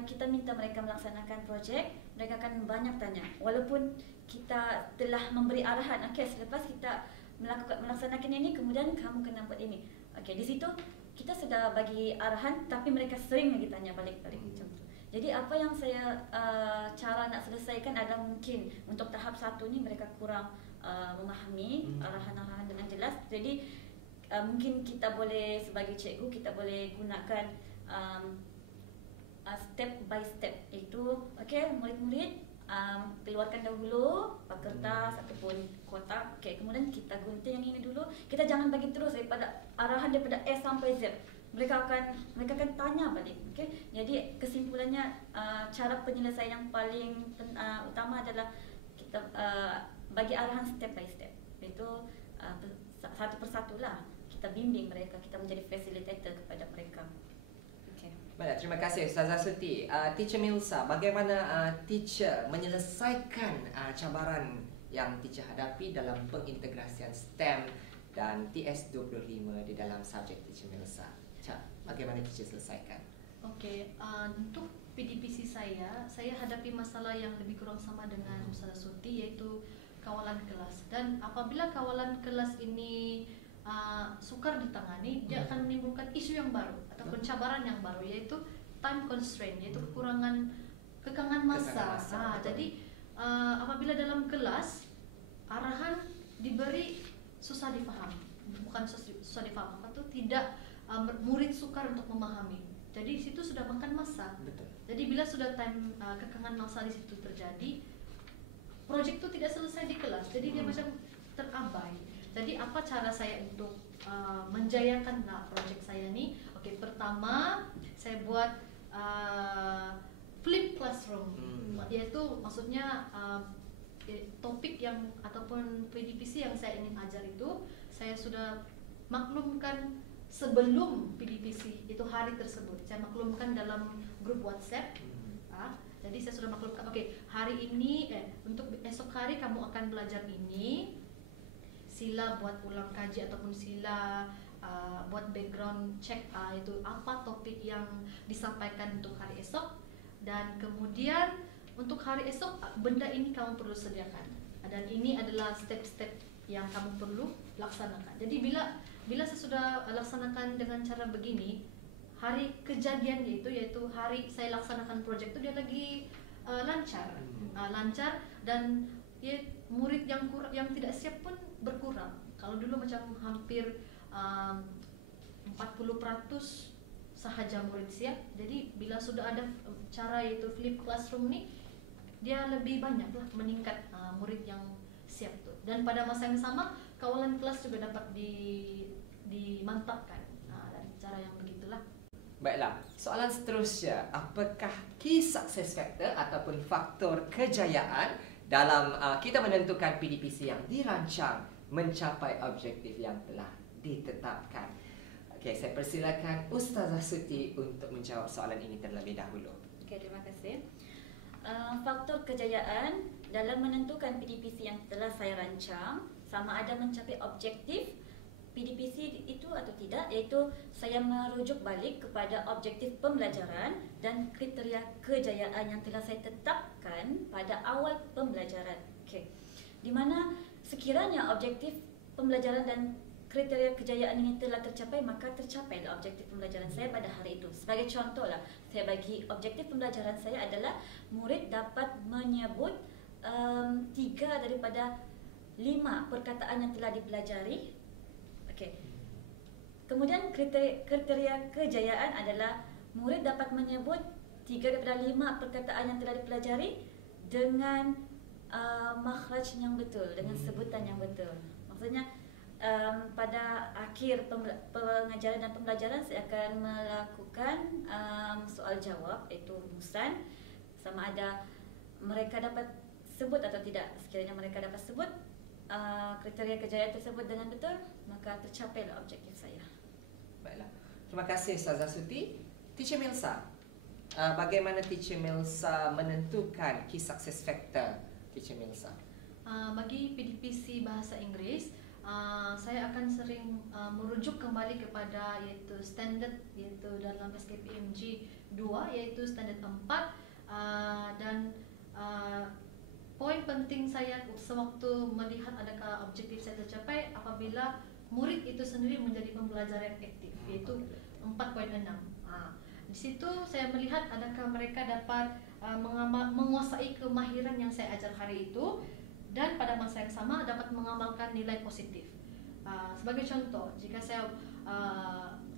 kita minta mereka melaksanakan projek, mereka akan banyak tanya. Walaupun kita telah memberi arahan, okey, selepas kita melaksanakan ini, kemudian kamu kena buat ini. Okey, di situ kita sudah bagi arahan, tapi mereka sering lagi tanya balik-balik macam tu. Jadi apa yang saya cara nak selesaikan adalah mungkin untuk tahap satu ni mereka kurang memahami arahan-arahan dengan jelas. Jadi mungkin kita boleh sebagai cikgu, kita boleh gunakan step by step, iaitu okey, murid-murid keluarkan dahulu kertas ataupun kotak, okey, kemudian kita gunting yang ini dulu. Kita jangan bagi terus daripada arahan daripada A sampai Z. Mereka akan tanya balik, okey. Jadi kesimpulannya cara penyelesaian yang paling utama adalah kita bagi arahan step by step, iaitu satu persatu lah. Kita bimbing mereka, kita menjadi facilitator kepada mereka. Baik, terima kasih Ustazah Suti. Teacher Milsa, bagaimana teacher menyelesaikan cabaran yang teacher hadapi dalam pengintegrasian STEM dan TS25 di dalam subjek teacher Milsa? Bagaimana teacher selesaikan? Okey, untuk PDPC saya hadapi masalah yang lebih kurang sama dengan Ustazah Suti, iaitu kawalan kelas. Dan apabila kawalan kelas ini sukar ditangani, dia akan menimbulkan isu yang baru ataupun cabaran yang baru, yaitu time constraint, yaitu kekangan masa. Jadi apabila dalam kelas arahan diberi susah difaham, bukan susah difaham, tidak murid sukar untuk memahami. Jadi situ sudah makan masa. Betul. Jadi bila sudah time kekangan masa di situ terjadi, projek itu tidak selesai di kelas. Jadi dia macam terabai. Jadi apa cara saya untuk menjayakan projek saya ni? Okey, pertama saya buat flip classroom, iaitu maksudnya topik yang ataupun PDPC yang saya ingin ajar itu saya sudah maklumkan sebelum PDPC itu hari tersebut. Saya maklumkan dalam grup WhatsApp. Jadi saya sudah maklumkan, oke, hari ini untuk esok hari kamu akan belajar ini. Sila buat ulang kaji ataupun sila buat background check itu apa topik yang disampaikan untuk hari esok, dan kemudian untuk hari esok benda ini kamu perlu sediakan, dan ini adalah step-step yang kamu perlu laksanakan. Jadi bila saya sudah laksanakan dengan cara begini, hari kejadian yaitu hari saya laksanakan project itu dia lagi lancar, dan murid yang tidak siap pun berkurang. Kalau dulu macam hampir 40% sahaja murid siap. Jadi bila sudah ada cara yaitu flip classroom nih, dia lebih banyak lah meningkat murid yang siap tuh. Dan pada masa yang sama kawalan kelas juga dapat dimantapkan dari cara yang begitulah. Baiklah, soalan seterusnya, apakah key success factor ataupun faktor kejayaan dalam kita menentukan PDPC yang dirancang mencapai objektif yang telah ditetapkan? Okey, saya persilakan Ustazah Suti untuk menjawab soalan ini terlebih dahulu. Okey, terima kasih. Faktor kejayaan dalam menentukan PDPC yang telah saya rancang sama ada mencapai objektif PDPC itu atau tidak, iaitu saya merujuk balik kepada objektif pembelajaran dan kriteria kejayaan yang telah saya tetapkan pada awal pembelajaran. Okey. Di mana sekiranya objektif pembelajaran dan kriteria kejayaan ini telah tercapai, maka tercapailah objektif pembelajaran saya pada hari itu. Sebagai contohlah, saya bagi objektif pembelajaran saya adalah murid dapat menyebut 3 daripada 5 perkataan yang telah dipelajari. Okey. Kemudian kriteria kejayaan adalah murid dapat menyebut 3 daripada 5 perkataan yang telah dipelajari dengan makhraj yang betul, dengan sebutan yang betul. Maksudnya pada akhir pengajaran dan pembelajaran saya akan melakukan soal jawab, iaitu rumusan, sama ada mereka dapat sebut atau tidak. Sekiranya mereka dapat sebut kriteria kejayaan tersebut dengan betul, maka tercapailah objektif saya. Baiklah. Terima kasih Ustazah Suti. Teacher Milsa, bagaimana Teacher Milsa menentukan key success factor Teacher Milsa? Bagi PDPC Bahasa Inggris, saya akan sering merujuk kembali kepada yaitu standard, yaitu dalam SKPMG 2 yaitu standard 4, dan poin penting saya sewaktu melihat adakah objektif saya tercapai apabila murid itu sendiri menjadi pembelajar yang aktif, yaitu 4.6. Di situ saya melihat adakah mereka dapat menguasai kemahiran yang saya ajar hari itu, dan pada masa yang sama dapat mengamalkan nilai positif. Sebagai contoh, jika saya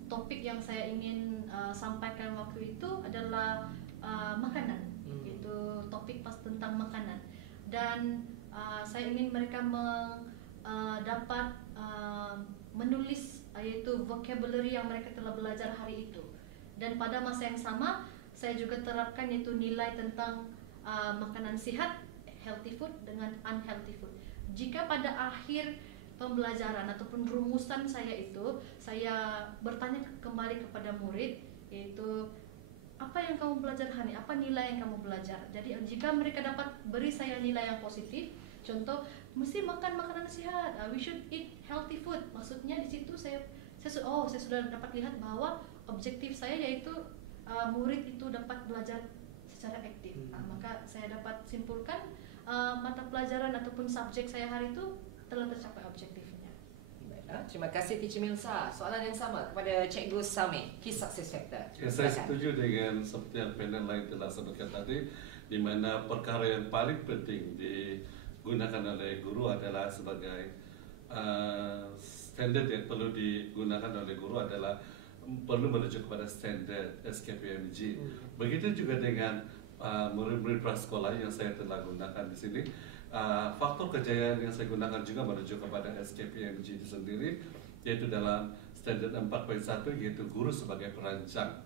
topik yang saya ingin sampaikan waktu itu adalah makanan, yaitu topik pas tentang makanan, dan saya ingin mereka dapat menulis yaitu vocabulary yang mereka telah belajar hari itu. Dan pada masa yang sama saya juga terapkan yaitu nilai tentang makanan sihat, healthy food dengan unhealthy food. Jika pada akhir pembelajaran ataupun rumusan saya itu saya bertanya kembali kepada murid, yaitu apa yang kamu belajar hari ini, apa nilai yang kamu belajar. Jadi jika mereka dapat beri saya nilai yang positif, contoh mesti makan makanan sehat, we should eat healthy food, maksudnya di situ saya sudah dapat lihat bahwa objektif saya yaitu murid itu dapat belajar secara aktif. Maka saya dapat simpulkan mata pelajaran ataupun subjek saya hari itu telah tercapai objektifnya. Baiklah, terima kasih Teacher Milsa. Soalan yang sama kepada Cikgu Sami, key success factor. Ya, saya setuju dengan seperti yang panel lain telah sebutkan tadi, di mana perkara yang paling penting digunakan oleh guru adalah sebagai standard yang perlu digunakan oleh guru adalah perlu merujuk kepada standard SKPMG. Begitu juga dengan murid-murid prasekolah yang saya telah gunakan di sini. Faktor kejayaan yang saya gunakan juga merujuk kepada SKPMG itu sendiri, yaitu dalam standard 4.1 yaitu guru sebagai perancang.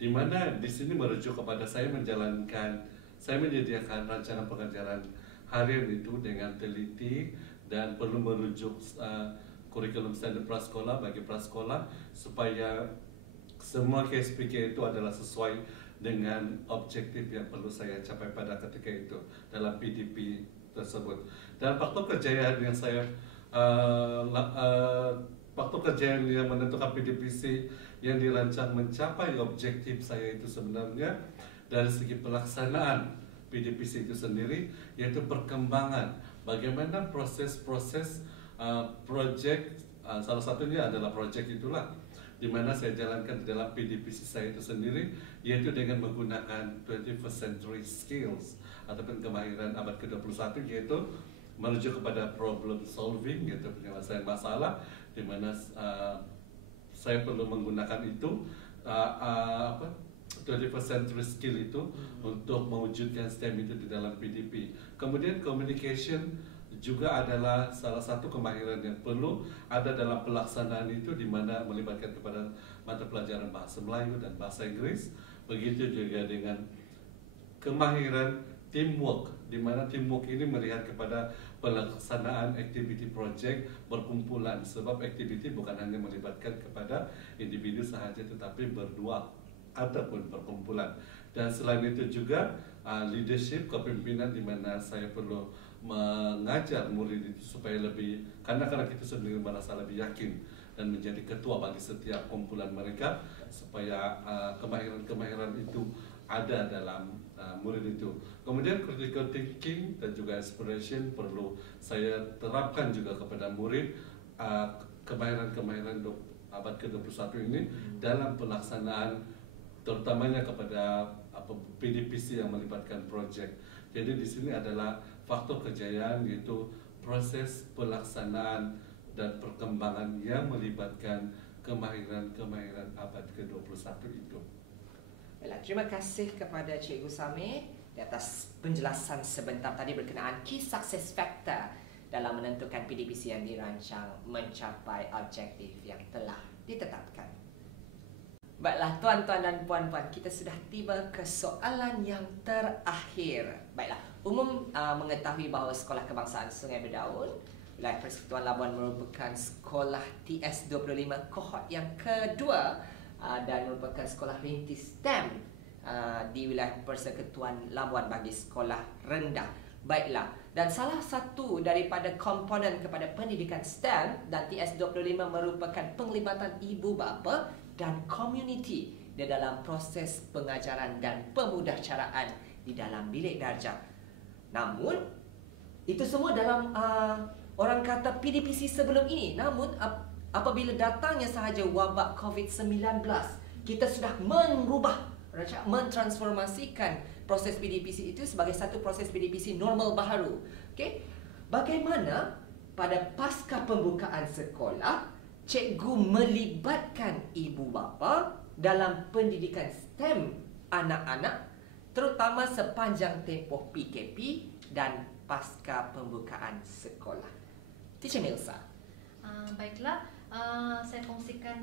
Di mana di sini merujuk kepada saya menyediakan rancangan pengajaran harian itu dengan teliti dan perlu merujuk kurikulum standar prasekolah bagi prasekolah supaya semua KSPK itu adalah sesuai dengan objektif yang perlu saya capai pada ketika itu dalam PDP tersebut. Dan faktor kejayaan yang saya faktor kejayaan yang menentukan PDPC yang dirancang mencapai objektif saya itu sebenarnya dari segi pelaksanaan PDPC itu sendiri, yaitu perkembangan bagaimana proses-proses project, salah satunya adalah project itulah di mana saya jalankan di dalam PDPC saya itu sendiri, yaitu dengan menggunakan 21st century skills ataupun kemahiran abad ke-21, yaitu menuju kepada problem solving, yaitu penyelesaian masalah, di mana saya perlu menggunakan itu 21st century skill itu untuk mewujudkan STEM itu di dalam PDP. Kemudian communication juga adalah salah satu kemahiran yang perlu ada dalam pelaksanaan itu, di mana melibatkan kepada mata pelajaran bahasa Melayu dan bahasa Inggris. Begitu juga dengan kemahiran teamwork, di mana teamwork ini melihat kepada pelaksanaan activity project berkumpulan, sebab activity bukan hanya melibatkan kepada individu sahaja tetapi berdua ataupun perkumpulan. Dan selain itu juga leadership, kepemimpinan, di mana saya perlu mengajar murid itu supaya lebih, karena kita sendiri merasa lebih yakin dan menjadi ketua bagi setiap kumpulan mereka, supaya kemahiran-kemahiran itu ada dalam murid itu. Kemudian critical thinking dan juga inspiration perlu saya terapkan juga kepada murid, kemahiran-kemahiran abad ke-21 ini dalam pelaksanaan, terutamanya kepada PDPC yang melibatkan project. Jadi di sini adalah faktor kejayaan, yaitu proses pelaksanaan dan perkembangan yang melibatkan kemahiran-kemahiran abad ke-21 itu. Baiklah, terima kasih kepada Cikgu Sami di atas penjelasan sebentar tadi berkenaan key success factor dalam menentukan PDPC yang dirancang mencapai objektif yang telah ditetapkan. Baiklah tuan-tuan dan puan-puan, kita sudah tiba ke soalan yang terakhir. Baiklah, umum mengetahui bahawa Sekolah Kebangsaan Sungai Berdaun Wilayah Persekutuan Labuan merupakan sekolah TS25 kohort yang kedua dan merupakan sekolah rintis STEM di wilayah Persekutuan Labuan bagi sekolah rendah. Baiklah, dan salah satu daripada komponen kepada pendidikan STEM dan TS25 merupakan penglibatan ibu bapa dan komuniti di dalam proses pengajaran dan pemudahcaraan di dalam bilik darjah. Namun, itu semua dalam orang kata PDPC sebelum ini. Namun, apabila datangnya sahaja wabak COVID-19, kita sudah mentransformasikan proses PDPC itu sebagai satu proses PDPC normal baharu. Okay? Bagaimana pada pasca pembukaan sekolah, cikgu melibatkan ibu bapa dalam pendidikan STEM anak-anak, terutama sepanjang tempoh PKP dan pasca pembukaan sekolah. Teacher Milsa. Baiklah, saya kongsikan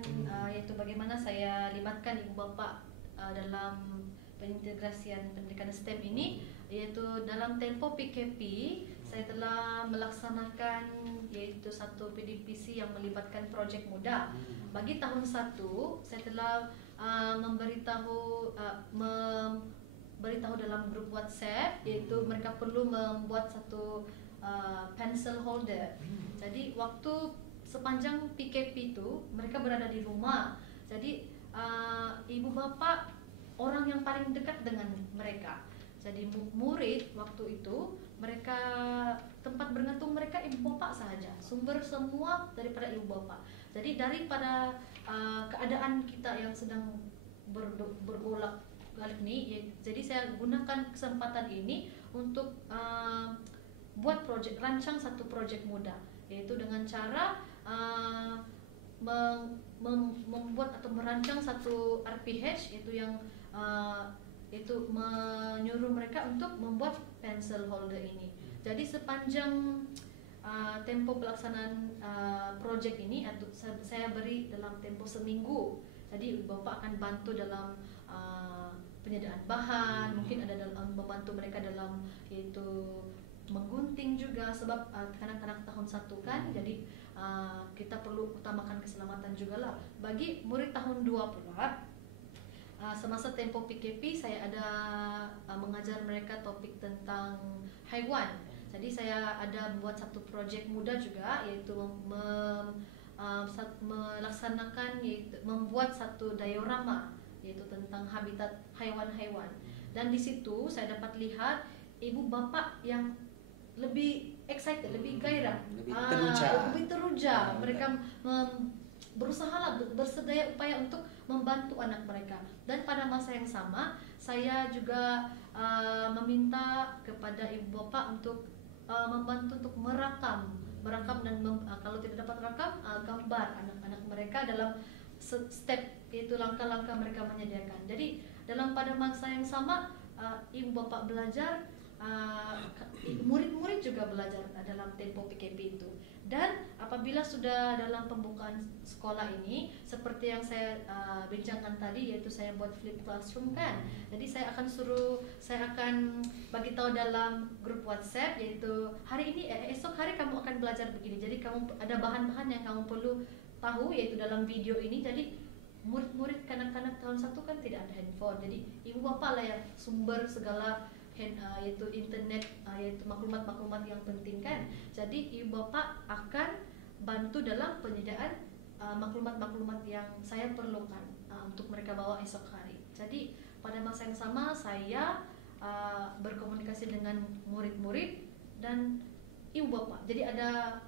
iaitu bagaimana saya libatkan ibu bapa dalam pengintegrasian pendidikan STEM ini, iaitu dalam tempoh PKP saya telah melaksanakan iaitu satu PDPC yang melibatkan projek muda. Bagi tahun 1 saya telah memberitahu dalam grup WhatsApp, iaitu mereka perlu membuat satu pencil holder. Jadi waktu sepanjang PKP itu mereka berada di rumah. Jadi ibu bapa orang yang paling dekat dengan mereka. Jadi murid waktu itu mereka tempat bergantung mereka ibu bapa sahaja. Sumber semua daripada ibu bapa. Jadi daripada keadaan kita yang sedang bergolak balik ni, jadi saya gunakan kesempatan ini untuk buat projek, rancang satu projek muda, yaitu dengan cara membuat atau merancang satu RPH, yaitu yang itu menyuruh mereka untuk membuat pencil holder ini. Jadi sepanjang tempo pelaksanaan projek ini saya beri dalam tempo seminggu. Jadi Bapak akan bantu dalam penyediaan bahan, mungkin ada dalam membantu mereka dalam yaitu menggunting juga sebab kanak-kanak tahun 1 kan, jadi kita perlu utamakan keselamatan juga lah. Bagi murid tahun 2 pula, semasa tempo PKP saya ada mengajar mereka topik tentang haiwan. Jadi saya ada buat satu projek muda juga, yaitu melaksanakan, yaitu membuat satu diorama yaitu tentang habitat haiwan-haiwan. Dan di situ saya dapat lihat ibu bapak yang lebih excited, lebih gairah, lebih teruja. Mereka berusaha lah, bersedaya upaya untuk membantu anak mereka. Dan pada masa yang sama saya juga meminta kepada ibu bapak untuk membantu untuk merakam dan kalau tidak dapat rakam, gambar anak-anak mereka dalam step, yaitu langkah-langkah mereka menyediakan. Jadi pada masa yang sama ibu bapak belajar, murid-murid juga belajar dalam tempo PKP itu. Dan apabila sudah dalam pembukaan sekolah ini, seperti yang saya bincangkan tadi, yaitu saya buat flip classroom kan. Jadi saya akan bagi tahu dalam grup WhatsApp, yaitu hari ini esok hari kamu akan belajar begini. Jadi kamu ada bahan-bahan yang kamu perlu tahu, yaitu dalam video ini. Jadi murid-murid kanak-kanak tahun 1 kan tidak ada handphone. Jadi ibu bapak lah yang sumber segala yaitu internet, yaitu maklumat-maklumat yang penting kan. Jadi ibu bapak akan bantu dalam penyediaan maklumat-maklumat yang saya perlukan untuk mereka bawa esok hari. Jadi pada masa yang sama saya berkomunikasi dengan murid-murid dan ibu bapak. Jadi ada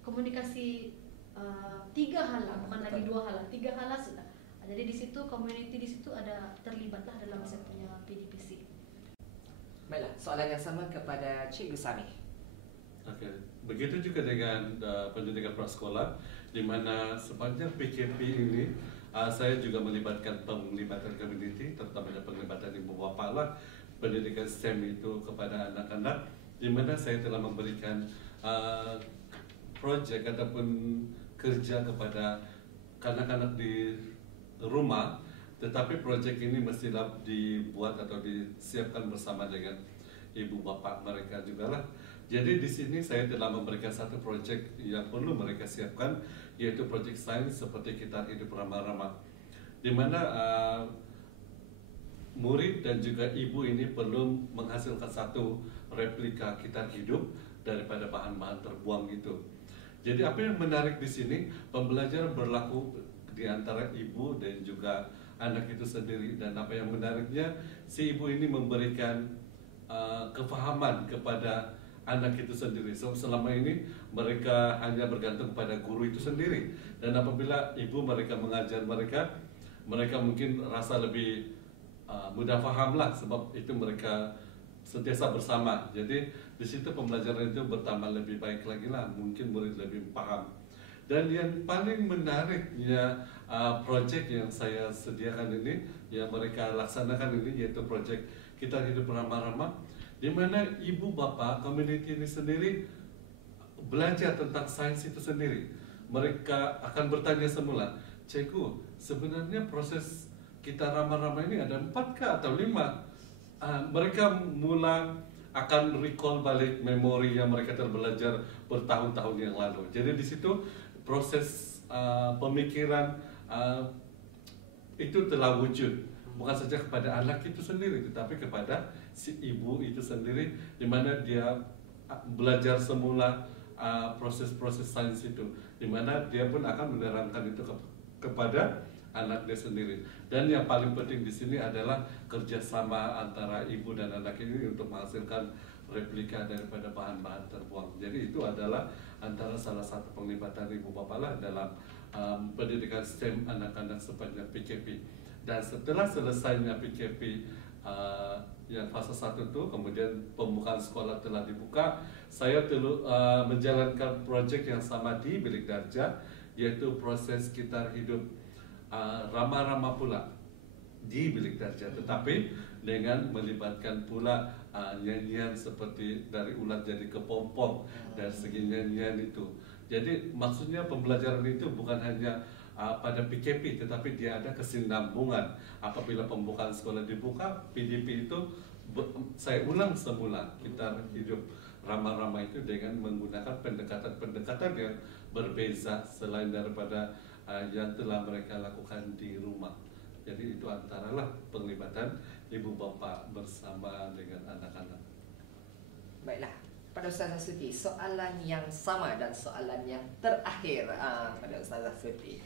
komunikasi 3 hala, bukan lagi 2 hala, 3 hala sudah. Jadi di situ community di situ ada terlibatlah dalam saya punya PDPC. Baiklah, soalan yang sama kepada Cikgu Sami. Okey, begitu juga dengan pendidikan prasekolah, di mana sepanjang PKP ini saya juga melibatkan penglibatan community, terutama penglibatan ibu bapa lah, pendidikan STEM itu kepada anak-anak, di mana saya telah memberikan projek ataupun kerja kepada kanak-kanak di rumah. Tetapi projek ini mestilah dibuat atau disiapkan bersama dengan ibu bapa mereka juga lah. Jadi di sini saya telah memberikan satu projek yang perlu mereka siapkan, yaitu projek sains seperti Kitar Hidup Ramah-Ramah, di mana murid dan juga ibu ini perlu menghasilkan satu replika kitar hidup daripada bahan-bahan terbuang itu. Jadi apa yang menarik di sini, pembelajaran berlaku di antara ibu dan juga anak itu sendiri. Dan apa yang menariknya, si ibu ini memberikan kefahaman kepada anak itu sendiri. So, selama ini mereka hanya bergantung kepada guru itu sendiri. Dan apabila ibu mereka mengajar mereka mungkin rasa lebih mudah faham lah, sebab itu mereka sentiasa bersama. Jadi di situ pembelajaran itu bertambah lebih baik lagi lah, mungkin murid lebih paham. Dan yang paling menariknya projek yang saya sediakan ini, yang mereka laksanakan ini, yaitu projek Kita Hidup Ramah-Ramah, di mana ibu bapa community ini sendiri belajar tentang sains itu sendiri. Mereka akan bertanya semula, "Cikgu, sebenarnya proses kita ramah-ramah ini ada 4 kah atau 5?" Mereka mula akan recall balik memori yang mereka telah belajar bertahun-tahun yang lalu. Jadi di situ proses pemikiran itu telah wujud, bukan saja kepada anak itu sendiri, tetapi kepada si ibu itu sendiri, di mana dia belajar semula proses-proses sains itu, di mana dia pun akan menerangkan itu kepada anak dia sendiri. Dan yang paling penting di sini adalah kerjasama antara ibu dan anak ini untuk menghasilkan replika daripada bahan-bahan terbuang. Jadi itu adalah antara salah satu penglibatan ibu bapa lah dalam pendidikan STEM anak-anak sepanjang PKP. Dan setelah selesainya PKP yang fase 1 itu, kemudian pembukaan sekolah telah dibuka, saya menjalankan proyek yang sama di Bilik Darjah, yaitu proses Kitar Hidup Ramah-Ramah pula di Bilik Darjah, tetapi dengan melibatkan pula nyanyian seperti dari ulat jadi kepompong dari segi nyanyian itu. Jadi maksudnya pembelajaran itu bukan hanya pada PKP, tetapi dia ada kesinambungan. Apabila pembukaan sekolah dibuka, PDP itu saya ulang semula. Kita hidup ramah-ramah itu dengan menggunakan pendekatan-pendekatan yang berbeza selain daripada yang telah mereka lakukan di rumah. Jadi itu antaralah penglibatan ibu bapa bersama dengan anak-anak. Baiklah, pada Ustazah Suti, soalan yang sama dan soalan yang terakhir pada Ustazah Suti.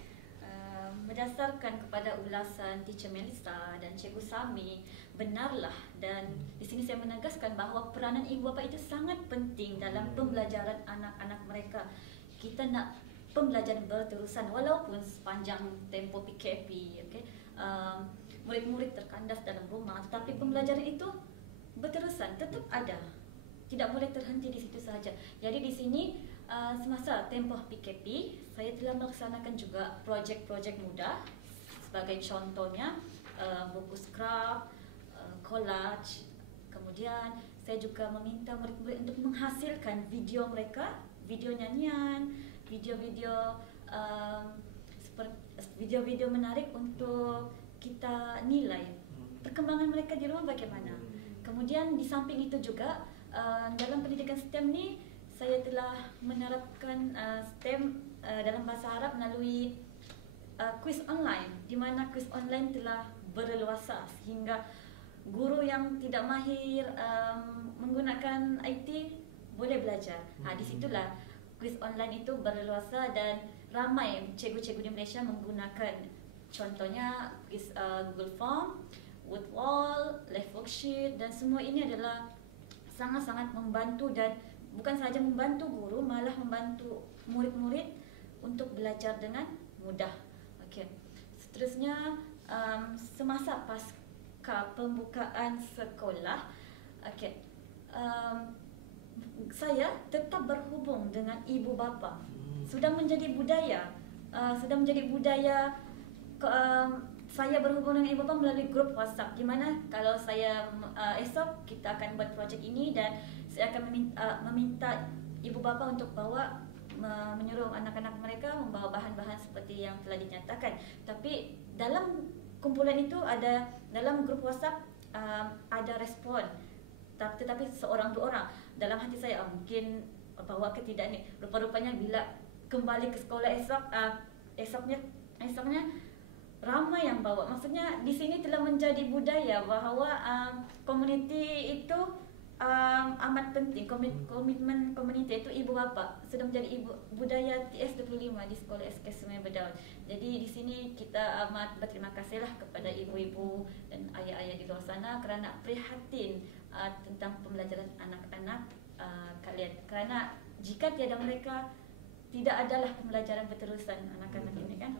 Berdasarkan kepada ulasan Teacher Melissa dan Cikgu Sami, benarlah, dan di sini saya menegaskan bahawa peranan ibu bapa itu sangat penting dalam pembelajaran anak-anak mereka. Kita nak pembelajaran berterusan walaupun sepanjang tempoh PKP, okay? Murid-murid terkandas dalam rumah, tetapi pembelajaran itu berterusan, tetap ada. Tidak boleh terhenti di situ sahaja. Jadi di sini semasa tempoh PKP, saya telah melaksanakan juga projek-projek mudah. Sebagai contohnya buku scrap, collage. Kemudian saya juga meminta murid-murid untuk menghasilkan video mereka, video nyanyian, video-video menarik untuk kita nilai perkembangan mereka di rumah bagaimana. Kemudian di samping itu juga dalam pendidikan STEM ni saya telah menerapkan STEM dalam bahasa Arab melalui kuis online, di mana kuis online telah berleluasa sehingga guru yang tidak mahir menggunakan IT boleh belajar. Di situlah kuis online itu berleluasa dan ramai cikgu-cikgu di Malaysia menggunakan, contohnya kuis Google Form, Woodwall, Life Worksheet, dan semua ini adalah sangat-sangat membantu, dan bukan sahaja membantu guru, malah membantu murid-murid untuk belajar dengan mudah. Okey. Seterusnya semasa pasca pembukaan sekolah, okey, saya tetap berhubung dengan ibu bapa. Sudah menjadi budaya, saya berhubung dengan ibu bapa melalui grup WhatsApp, di mana kalau saya esok kita akan buat projek ini dan saya akan meminta ibu bapa untuk menyuruh anak-anak mereka membawa bahan-bahan seperti yang telah dinyatakan. Tapi dalam kumpulan itu dalam grup WhatsApp ada respon, tetapi seorang dua orang. Dalam hati saya mungkin bawa ke tidak ni. Rupa-rupanya bila kembali ke sekolah esoknya ramai yang bawa. Maksudnya di sini telah menjadi budaya bahawa komuniti itu amat penting. Komitmen komuniti itu ibu bapa sudah menjadi budaya TS25 di sekolah SK Sungai Berdaun. Jadi di sini kita amat berterima kasihlah kepada ibu-ibu dan ayah-ayah di luar sana kerana prihatin tentang pembelajaran anak-anak kalian. Kerana jika tiada mereka, tidak adalah pembelajaran berterusan anak-anak ini, kan?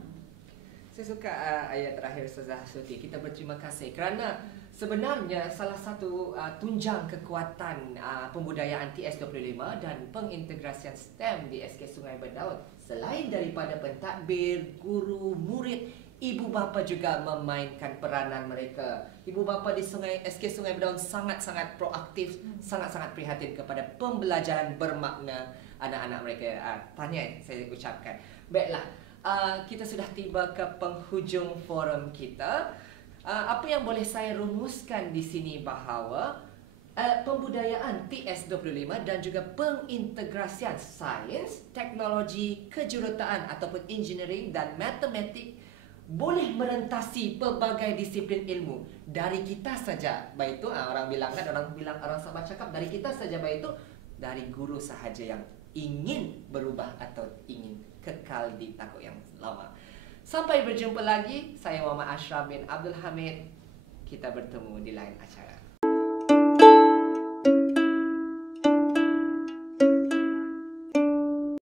Saya suka ayat terakhir Ustazah Suti. Kita berterima kasih kerana sebenarnya salah satu tunjang kekuatan pembudayaan TS25 dan pengintegrasian STEM di SK Sungai Berdaun, selain daripada pentadbir, guru, murid, ibu bapa juga memainkan peranan mereka. Ibu bapa di SK Sungai Berdaun sangat-sangat proaktif, sangat-sangat prihatin kepada pembelajaran bermakna anak-anak mereka. Tanya saya ucapkan. Baiklah, kita sudah tiba ke penghujung forum kita. Apa yang boleh saya rumuskan di sini bahawa pembudayaan TS25 dan juga pengintegrasian sains, teknologi, kejuruteraan ataupun engineering dan matematik boleh merentasi pelbagai disiplin ilmu. Dari kita saja, baik itu orang sahabat cakap, dari kita saja, baik itu dari guru sahaja yang ingin berubah atau ingin kekal di takut yang lama. Sampai berjumpa lagi. Saya Muhammad Ashraf bin Abdul Hamid. Kita bertemu di lain acara.